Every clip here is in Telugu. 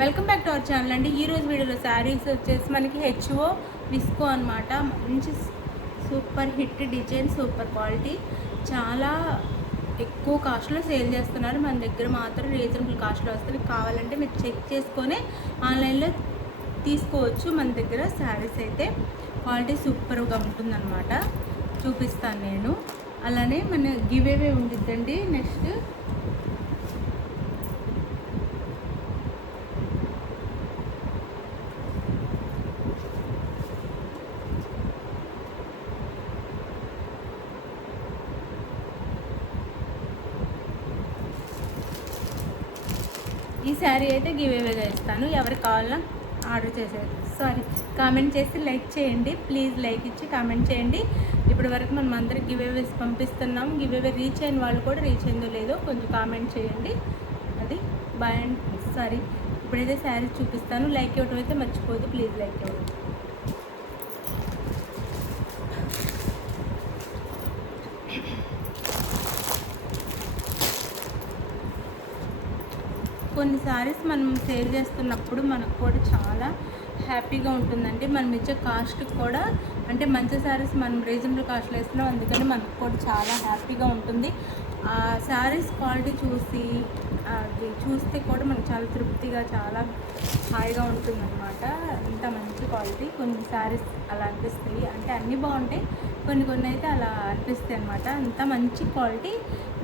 Welcome back to our channel అండి. ఈరోజు వీడియోలో శారీస్ వచ్చేసి మనకి హెచ్ఓ విస్కో అనమాట. మంచి super hit design, super quality, చాలా ఎక్కువ కాస్ట్లో సేల్ చేస్తున్నారు. మన దగ్గర మాత్రం రీజనబుల్ కాస్ట్లో వస్తుంది. కావాలంటే మీరు చెక్ చేసుకొని ఆన్లైన్లో తీసుకోవచ్చు. మన దగ్గర శారీస్ అయితే క్వాలిటీ సూపర్గా ఉంటుందన్నమాట. చూపిస్తాను నేను. అలానే మన గివ్ అవే ఉండిద్దండి. నెక్స్ట్ ఈ శారీ అయితే గివ్ అవేగా ఇస్తాను. ఎవరికి కావాలన్నా ఆర్డర్ కామెంట్ చేసి లైక్ చేయండి. ప్లీజ్ లైక్ ఇచ్చి కామెంట్ చేయండి. ఇప్పటి వరకు మనం అందరికి గివ్ అవేస్ పంపిస్తున్నాం. గివ్ అవే రీచ్ అయిన వాళ్ళు కూడా రీచ్ అయిందో లేదో కొంచెం కామెంట్ చేయండి. అది బాయ్ అండ్ సారీ. ఇప్పుడైతే శారీ చూపిస్తాను. లైక్ ఇవ్వడం అయితే మర్చిపోదు. ప్లీజ్ లైక్ ఇవ్వండి. కొన్ని సారీస్ మనం సేల్ చేస్తున్నప్పుడు మనకు కూడా చాలా హ్యాపీగా ఉంటుందండి. మనం ఇచ్చే కాస్ట్ కూడా అంటే మంచి సారీస్ మనం రీజనబుల్ కాస్ట్లో వేస్తున్నాం, అందుకని మనకు కూడా చాలా హ్యాపీగా ఉంటుంది. ఆ శారీస్ క్వాలిటీ అది చూస్తే కూడా మనకు చాలా తృప్తిగా, చాలా హాయిగా ఉంటుందన్నమాట. అంత మంచి క్వాలిటీ. కొన్ని శారీస్ అలా అనిపిస్తాయి, అంటే అన్నీ బాగుంటాయి, కొన్ని అయితే అలా అనిపిస్తాయి అనమాట. అంత మంచి క్వాలిటీ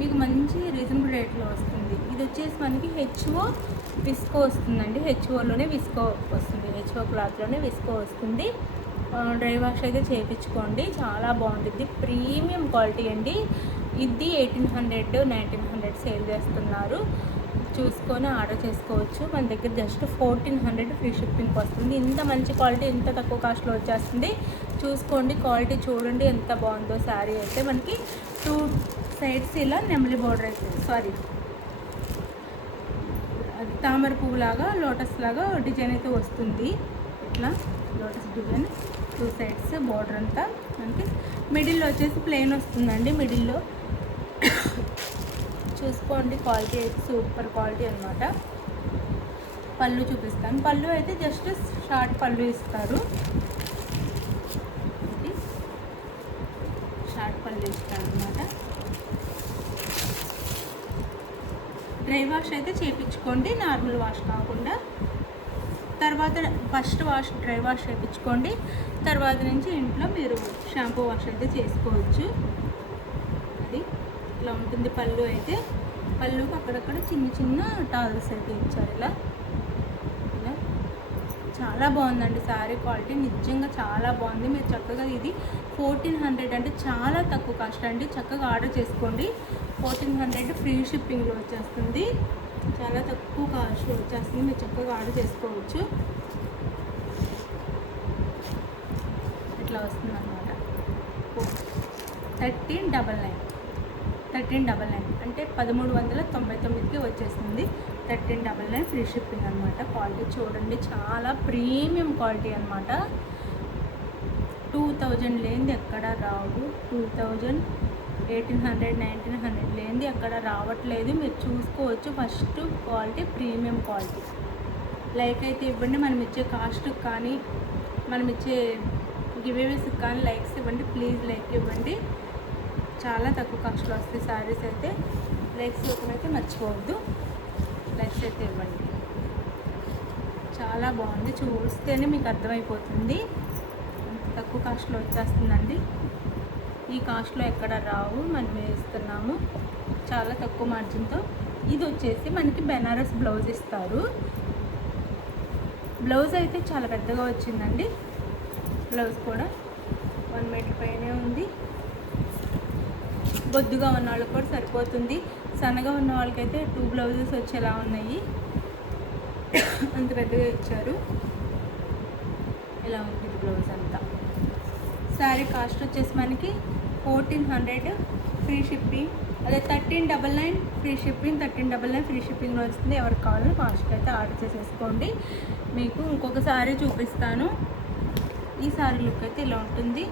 మీకు మంచి రీజనబుల్ రేట్లో వస్తుంది. ఇది వచ్చేసి మనకి హెచ్ఓ విస్కో వస్తుందండి. హెచ్ఓలోనే విస్కో వస్తుంది. హెచ్ఓ క్లాత్లోనే విస్కో వస్తుంది. డ్రై వాష్ అయితే చేయించుకోండి. చాలా బాగుంటుంది. ప్రీమియం క్వాలిటీ అండి. ఇది 1800, 1900 సేల్ చేస్తున్నారు. చూసుకొని ఆర్డర్ చేసుకోవచ్చు. మన దగ్గర జస్ట్ 1400 ఫ్రీ షిప్పింగ్ వస్తుంది. ఇంత మంచి క్వాలిటీ ఇంత తక్కువ కాస్ట్లో వచ్చేస్తుంది. చూసుకోండి, క్వాలిటీ చూడండి ఎంత బాగుందో. శారీ అయితే మనకి 2 సైడ్స్ ఇలా నెమలి బోర్డర్ అయితే అది తామర పువ్వు లాగా, లోటస్ లాగా డిజైన్ అయితే వస్తుంది. ఇట్లా లోటస్ డిజైన్ 2 సైడ్స్ బోర్డర్ అంతా మనకి. మిడిల్లో వచ్చేసి ప్లెయిన్ వస్తుందండి. మిడిల్లో చూసుకోండి, క్వాలిటీ అయితే సూపర్ క్వాలిటీ అనమాట. పళ్ళు చూపిస్తాను. పళ్ళు అయితే జస్ట్ షార్ట్ పళ్ళు ఇస్తారు. షార్ట్ పళ్ళు ఇస్తారు అనమాట. డ్రై వాష్ అయితే చేయించుకోండి, నార్మల్ వాష్ కాకుండా. తర్వాత ఫస్ట్ డ్రై వాష్ చేయించుకోండి. తర్వాత నుంచి ఇంట్లో మీరు షాంపూ వాష్ అయితే చేసుకోవచ్చు. అది ఇట్లా ఉంటుంది. పళ్ళు అయితే పళ్ళుకి అక్కడక్కడ చిన్న టాల్స్ అయితే ఇచ్చారు. ఇలా చాలా బాగుందండి శారీ క్వాలిటీ. నిజంగా చాలా బాగుంది. మీరు చక్కగా ఇది 1400 అంటే చాలా తక్కువ కాస్ట్ అండి. చక్కగా ఆర్డర్ చేసుకోండి. 1400 ఫ్రీ షిప్పింగ్లో వచ్చేస్తుంది. చాలా తక్కువ కాస్ట్లో వచ్చేస్తుంది. మీరు చక్కగా ఆర్డర్ చేసుకోవచ్చు. ఇట్లా వస్తుంది అన్నమాట. 1399 అంటే 1399కి వచ్చేసింది. 1399 ఫ్రీ షిప్పింగ్ అనమాట. క్వాలిటీ చూడండి, చాలా ప్రీమియం క్వాలిటీ అనమాట. 2000 లేనిది ఎక్కడ రావు. 2000, 1800, 1900 లేనిది ఎక్కడ రావట్లేదు. మీరు చూసుకోవచ్చు. First quality premium quality. Like అయితే ఇవ్వండి. మనం ఇచ్చే కాస్ట్కి కానీ, మనం ఇచ్చే గివేవేస్కి కానీ లైక్స్ ఇవ్వండి. ప్లీజ్ లైక్ ఇవ్వండి. చాలా తక్కువ కాస్ట్లో వస్తాయి శారీస్ అయితే. లైక్స్ ఇవ్వకమైతే మర్చిపోవద్దు. లైక్స్ అయితే ఇవ్వండి. చాలా బాగుంది. చూస్తేనే మీకు అర్థమైపోతుంది. తక్కువ కాస్ట్లో వచ్చేస్తుందండి. ఈ కాస్ట్లో ఎక్కడ రావు. మనం వేస్తున్నాము చాలా తక్కువ మార్జిన్తో. ఇది వచ్చేసి మనకి బెనారస్ బ్లౌజ్ ఇస్తారు. బ్లౌజ్ అయితే చాలా పెద్దగా వచ్చిందండి. బ్లౌజ్ కూడా 1 మీటర్ పైనే ఉంది. బొద్దుగా ఉన్న వాళ్ళకి కూడా సరిపోతుంది. సన్నగా ఉన్న వాళ్ళకైతే 2 బ్లౌజెస్ వచ్చేలా ఉన్నాయి. అంత పెద్దగా ఇచ్చారు. ఇలా ఉంటుంది బ్లౌజ్ అంతా. శారీ కాస్ట్ వచ్చేసి మనకి 1400 ఫ్రీ షిప్పింగ్. అదే 1399 ఫ్రీ షిప్పింగ్. 1399 ఫ్రీ షిప్పింగ్లో వస్తుంది. ఎవరికి కావాలో ఫాస్ట్గా అయితే ఆర్డర్ చేసేసుకోండి. మీకు ఇంకొక శారీ చూపిస్తాను. ఈ శారీ లుక్ అయితే ఇలా ఉంటుంది.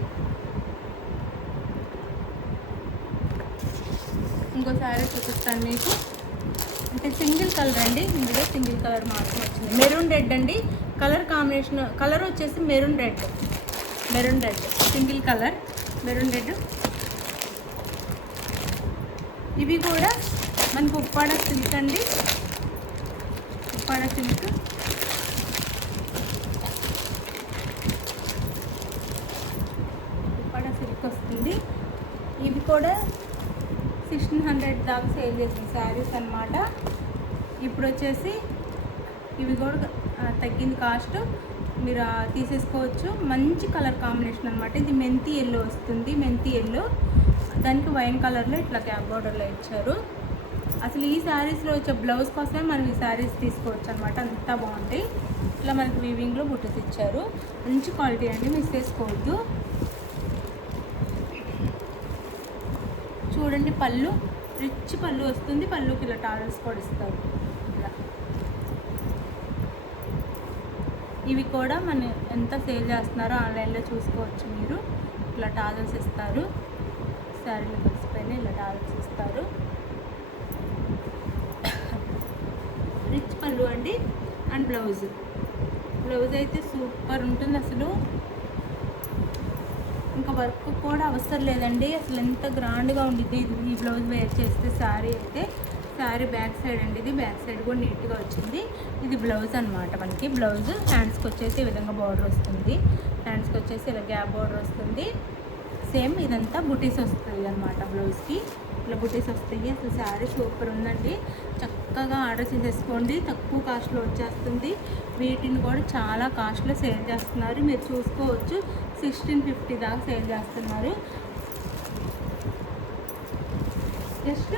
ఇంకో శారీ చూపిస్తాను మీకు. అంటే సింగిల్ కలర్ అండి. ఇందులో సింగిల్ కలర్ మాత్రం వచ్చింది. మెరూన్ రెడ్ అండి. కలర్ కాంబినేషన్, కలర్ వచ్చేసి maroon red single colour maroon red. ఇవి కూడా మనకు ఉప్పాడ సిల్క్ అండి. ఉప్పాడ సిల్క్ వస్తుంది. ఇవి కూడా 1600 దాకా సేల్ చేసిన శారీస్ అన్నమాట. ఇప్పుడు వచ్చేసి ఇవి కూడా తగ్గింది కాస్ట్, మీరు తీసేసుకోవచ్చు. మంచి కలర్ కాంబినేషన్ అనమాట. ఇది మెంతి ఎల్లో వస్తుంది. మెంతి ఎల్లో దానికి వైన్ కలర్లో ఇట్లా క్యాప్ బోర్డర్లో ఇచ్చారు. అసలు ఈ శారీస్లో వచ్చే బ్లౌజ్ కోసమే మనం ఈ శారీస్ తీసుకోవచ్చు అనమాట. అంతా బాగుంటాయి. ఇట్లా మనకి వీవింగ్లో బుట్టస్ ఇచ్చారు. మంచి క్వాలిటీ అండి, మిస్ చేసుకోవద్దు. చూడండి, పళ్ళు రిచ్ పళ్ళు వస్తుంది. పళ్ళుకి ఇలా టారల్స్ కూడా ఇస్తారు. ఇలా ఇవి కూడా మన ఎంత సేల్ చేస్తున్నారో ఆన్లైన్లో చూసుకోవచ్చు మీరు. ఇట్లా టారల్స్ ఇస్తారు. శారీలో కలిసిపోయిన ఇలా టారల్స్ ఇస్తారు. రిచ్ పళ్ళు అండి. అండ్ బ్లౌజ్ అయితే సూపర్ ఉంటుంది అసలు. ఇంకా వర్క్ కూడా అవసరం లేదండి. అసలు ఎంత గ్రాండ్గా ఉండిద్ది ఈ బ్లౌజ్ వేర్ చేస్తే. శారీ అయితే శారీ బ్యాక్ సైడ్ అండి. ఇది బ్యాక్ సైడ్ కూడా నీట్గా వచ్చింది. ఇది బ్లౌజ్ అనమాట. మనకి బ్లౌజ్ హ్యాండ్స్కి వచ్చేసి ఈ విధంగా బార్డర్ వస్తుంది. హ్యాండ్స్కి వచ్చేసి ఇలా గ్యాప్ బార్డర్ వస్తుంది. సేమ్ ఇదంతా బుటీస్ వస్తుంది అనమాట. బ్లౌజ్కి ఇలా బుటీస్ వస్తాయి. అసలు శారీ సూపర్ ఉందండి. చక్కగా ఆర్డర్ చేసేసుకోండి. తక్కువ కాస్ట్లో వచ్చేస్తుంది. వీటిని కూడా చాలా కాస్ట్లో సేల్ చేస్తున్నారు. మీరు చూసుకోవచ్చు. 1650 దాకా సేల్ చేస్తున్నారు. జస్ట్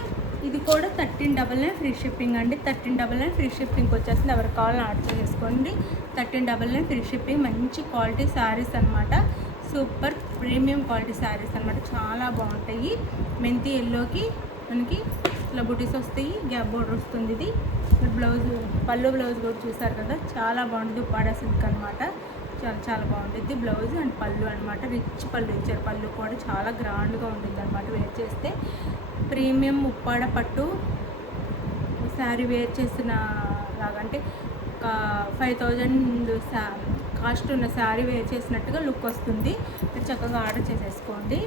ఇది కూడా 1399 ఫ్రీ షిప్పింగ్ అండి. 1399 ఫ్రీ షిప్పింగ్కి వచ్చేస్తుంది. ఎవరికి కావాలని ఆర్డర్ చేసుకోండి. 1399 ఫ్రీ షిప్పింగ్. మంచి క్వాలిటీ శారీస్ అనమాట. సూపర్ ప్రీమియం క్వాలిటీ శారీస్ అనమాట. చాలా బాగుంటాయి. మెంతి ఎల్లోకి మనకి ఇలా బుటీస్ వస్తాయి. గ్యాప్ బోర్డర్ వస్తుంది. ఇది బ్లౌజ్, పళ్ళు బ్లౌజ్ కూడా చూసారు కదా, చాలా బాగుంటుంది. ఉప్పాడ సిల్క్ అనమాట. చాలా బాగుంటుంది బ్లౌజ్ అండ్ పళ్ళు అనమాట. రిచ్ పళ్ళు ఇచ్చారు. పళ్ళు కూడా చాలా గ్రాండ్గా ఉంటుంది అనమాట. వేర్ చేస్తే ప్రీమియం ఉప్పాడ పట్టు శారీ వేర్ చేసిన లాగంటే ఒక 5000 కాస్ట్ ఉన్న శారీ వేర్ చేసినట్టుగా లుక్ వస్తుంది. మీరు చక్కగా ఆర్డర్ చేసేసుకోండి.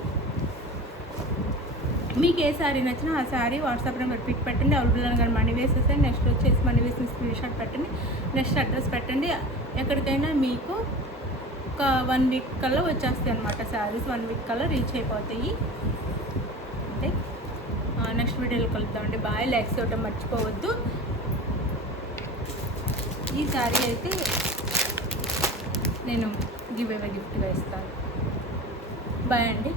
మీకు ఏ శారీ నచ్చినా ఆ శారీ వాట్సాప్ నెంబర్ పిక్ పెట్టండి. అవైలబుల్ అనగానే మనీ వేసేసండి. నెక్స్ట్ వచ్చేసి మనీ వేసిన స్క్రీన్ షాట్ పెట్టండి. నెక్స్ట్ అడ్రస్ పెట్టండి. ఎక్కడికైనా మీకు ఒక 1 వీక్ కల్లా వచ్చేస్తాయి అనమాట. శారీస్ 1 వీక్ కల్లా రీచ్ అయిపోతాయి. అంటే నెక్స్ట్ వీడియోలో కలుద్దామండి. బాయ్. లైక్స్ ఇవ్వడం మర్చిపోవద్దు. ఈ శారీ అయితే నేను గివ్ అవే గిఫ్ట్గా ఇస్తాను. బాయ్ అండి.